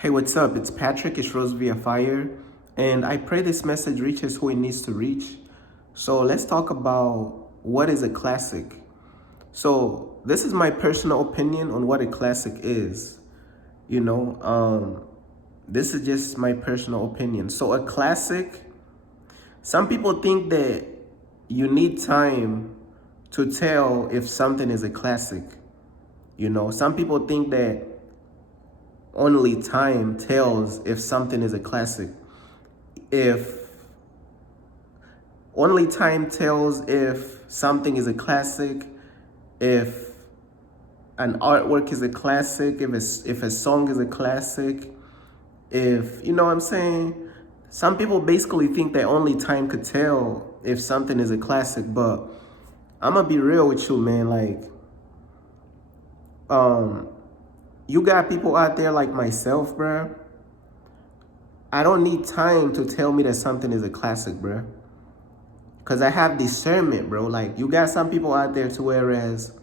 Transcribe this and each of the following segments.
Hey, what's up? It's Patrick. It's Rose via Fire, and I pray this message reaches who it needs to reach. So let's talk about what is a classic. So this is my personal opinion on what a classic is. This is just my personal opinion. So a classic, some people think that you need time to tell if something is a classic. Some people think that only time tells if something is a classic. If only time tells if something is a classic, if an artwork is a classic, if a song is a classic, if you know what I'm saying. Some people basically think that only time could tell if something is a classic, but I'm gonna be real with you, man. You got people out there like myself, bruh. I don't need time to tell me that something is a classic, bruh. Because I have discernment, bro. Like, you got some people out there to whereas,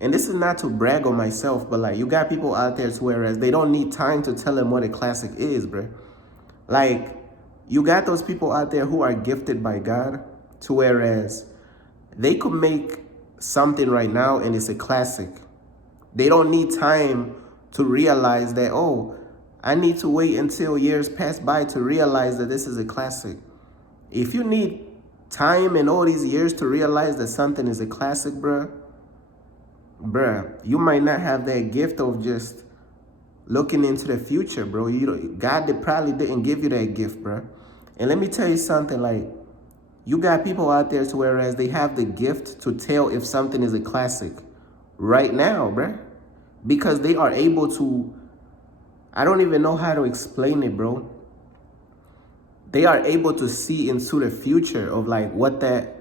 and this is not to brag on myself, but like, you got people out there to whereas they don't need time to tell them what a classic is, bruh. Like, you got those people out there who are gifted by God to whereas they could make something right now and it's a classic. They don't need time to realize that, oh, I need to wait until years pass by to realize that this is a classic. If you need time and all these years to realize that something is a classic, bruh, you might not have that gift of just looking into the future, bro. God probably didn't give you that gift, bruh. And let me tell you something, like, you got people out there to whereas they have the gift to tell if something is a classic right now, bruh. Because they are able to, I don't even know how to explain it, bro. They are able to see into the future of like what that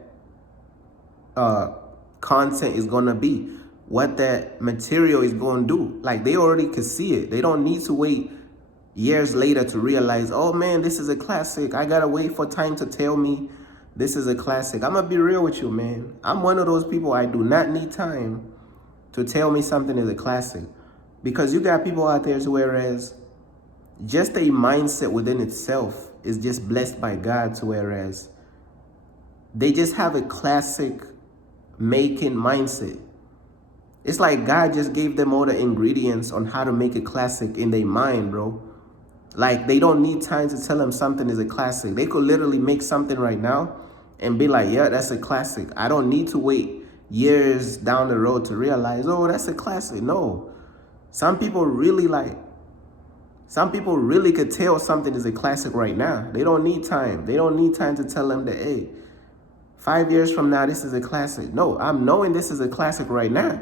content is gonna be, what that material is gonna do. Like, they already could see it. They don't need to wait years later to realize, oh man, this is a classic. I gotta wait for time to tell me this is a classic. I'm gonna be real with you, man. I'm one of those people, I do not need time to tell me something is a classic. Because you got people out there to whereas just a mindset within itself is just blessed by God to whereas they just have a classic making mindset. It's like God just gave them all the ingredients on how to make a classic in their mind, bro. Like, they don't need time to tell them something is a classic. They could literally make something right now and be like, yeah, that's a classic. I don't need to wait years down the road to realize, oh, that's a classic. No. Some people really could tell something is a classic right now. They don't need time. They don't need time to tell them that, hey, 5 years from now, this is a classic. No, I'm knowing this is a classic right now.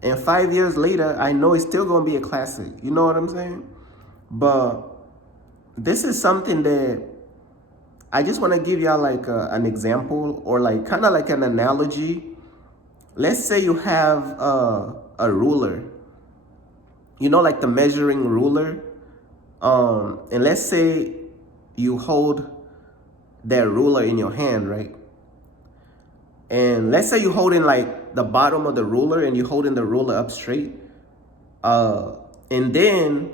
And 5 years later, I know it's still going to be a classic. You know what I'm saying? But this is something that I just want to give y'all like an example or like kind of like an analogy. Let's say you have a ruler, like the measuring ruler. And let's say you hold that ruler in your hand, right? And let's say you hold in like the bottom of the ruler and you holding the ruler up straight. And then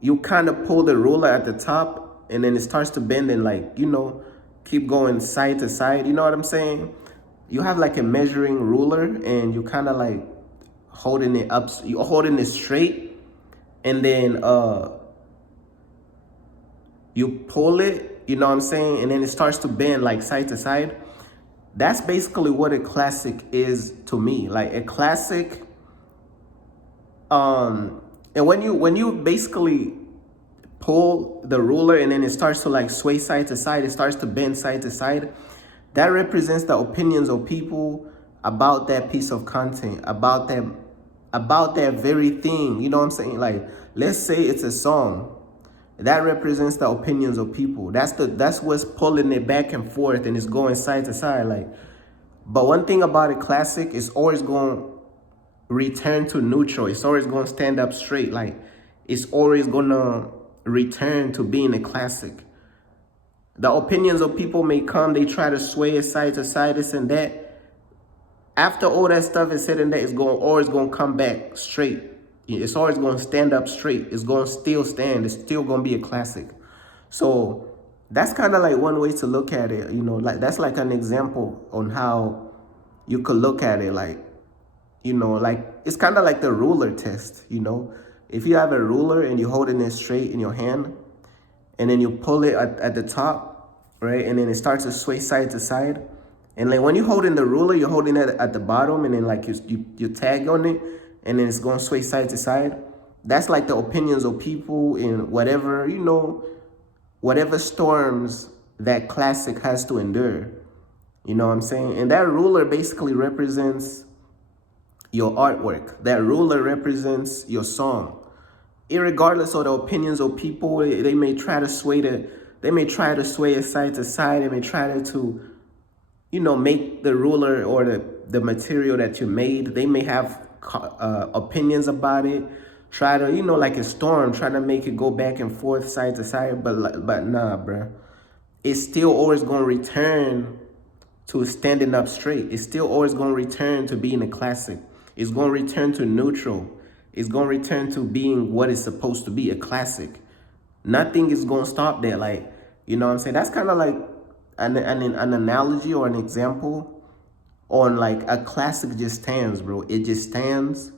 you kind of pull the ruler at the top and then it starts to bend and like, keep going side to side. You know what I'm saying? You have like a measuring ruler and you kind of like holding it up, you're holding it straight. And then you pull it, you know what I'm saying? And then it starts to bend like side to side. That's basically what a classic is to me. Like a classic, and when you basically pull the ruler and then it starts to like sway side to side, it starts to bend side to side, that represents the opinions of people about that piece of content, about that very thing. You know what I'm saying? Like, let's say it's a song. That represents the opinions of people. That's what's pulling it back and forth and it's going side to side. Like, but one thing about a classic is always going to return to neutral. It's always going to stand up straight. Like, it's always going to return to being a classic. The opinions of people may come, they try to sway it side to side, this and that. After all that stuff is said and that, it's always going to come back straight. It's always going to stand up straight. It's going to still stand. It's still going to be a classic. So that's kind of like one way to look at it. You know, like that's like an example on how you could look at it. Like, you know, like it's kind of like the ruler test. You know, if you have a ruler and you're holding it straight in your hand, and then you pull it at the top, right? And then it starts to sway side to side. And like when you're holding the ruler, you're holding it at the bottom, and then like you tag on it, and then it's going to sway side to side. That's like the opinions of people in whatever, you know, whatever storms that classic has to endure. You know what I'm saying? And that ruler basically represents your artwork. That ruler represents your song. Irregardless of the opinions of people, they may try to sway it side to side. They may try to, you know, make the ruler or the material that you made. They may have opinions about it. Try to, you know, like a storm, try to make it go back and forth, side to side. But nah, bruh. It's still always going to return to standing up straight. It's still always going to return to being a classic. It's going to return to neutral. It's going to return to being what it's supposed to be, a classic. Nothing is going to stop that. Like, you know what I'm saying? That's kind of like an analogy or an example on like a classic just stands, bro. It just stands,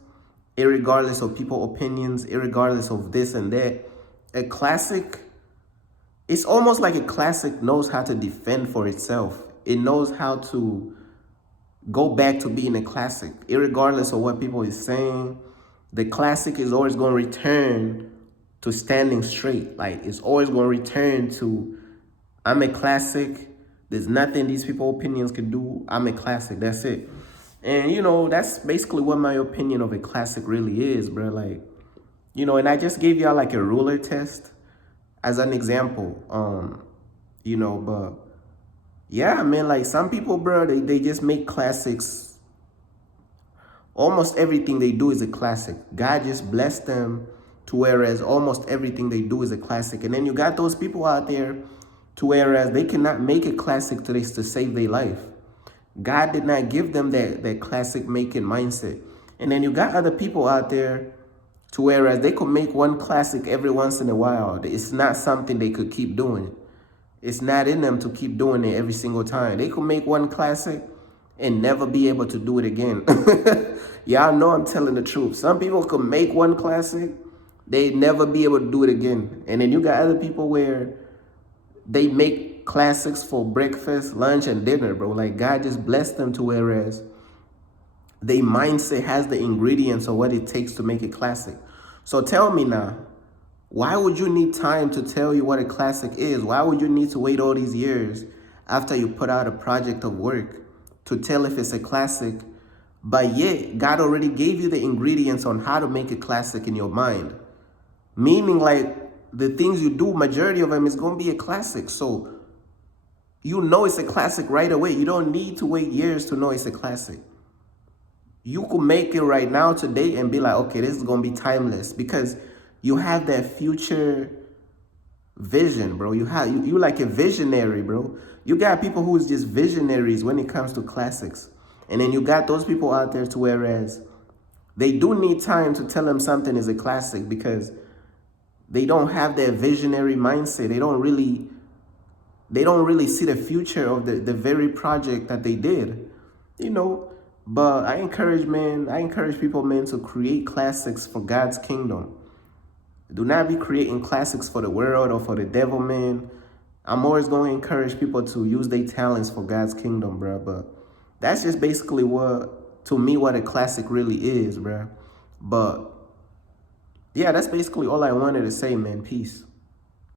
irregardless of people's opinions, irregardless of this and that. A classic, it's almost like a classic knows how to defend for itself. It knows how to go back to being a classic, irregardless of what people is saying. The classic is always going to return to standing straight. Like, it's always going to return to, I'm a classic. There's nothing these people's opinions can do. I'm a classic. That's it. And, you know, that's basically what my opinion of a classic really is, bro. Like, you know, and I just gave y'all like a ruler test as an example. You know, but yeah, man, like some people, bro, they just make classics. Almost everything they do is a classic. God just blessed them to whereas almost everything they do is a classic. And then you got those people out there to whereas they cannot make a classic to save their life. God did not give them that classic making mindset. And then you got other people out there to whereas they could make one classic every once in a while. It's not something they could keep doing. It's not in them to keep doing it every single time. They could make one classic and never be able to do it again. Y'all know I'm telling the truth. Some people could make one classic, they never be able to do it again. And then you got other people where they make classics for breakfast, lunch, and dinner, bro. Like God just blessed them to whereas their mindset has the ingredients of what it takes to make a classic. So tell me now, why would you need time to tell you what a classic is? Why would you need to wait all these years after you put out a project of work to tell if it's a classic? But yet, God already gave you the ingredients on how to make a classic in your mind. Meaning like the things you do, majority of them is going to be a classic. So you know it's a classic right away. You don't need to wait years to know it's a classic. You could make it right now today and be like, okay, this is going to be timeless because you have that future vision, bro. You like a visionary, bro. You got people who's just visionaries when it comes to classics. And then you got those people out there to whereas they do need time to tell them something is a classic because they don't have that visionary mindset. They don't really see the future of the very project that they did, you know. But I encourage people, man, to create classics for God's kingdom. Do not be creating classics for the world or for the devil, man. I'm always going to encourage people to use their talents for God's kingdom, bro. But that's just basically what a classic really is, bro. But yeah, that's basically all I wanted to say, man. Peace.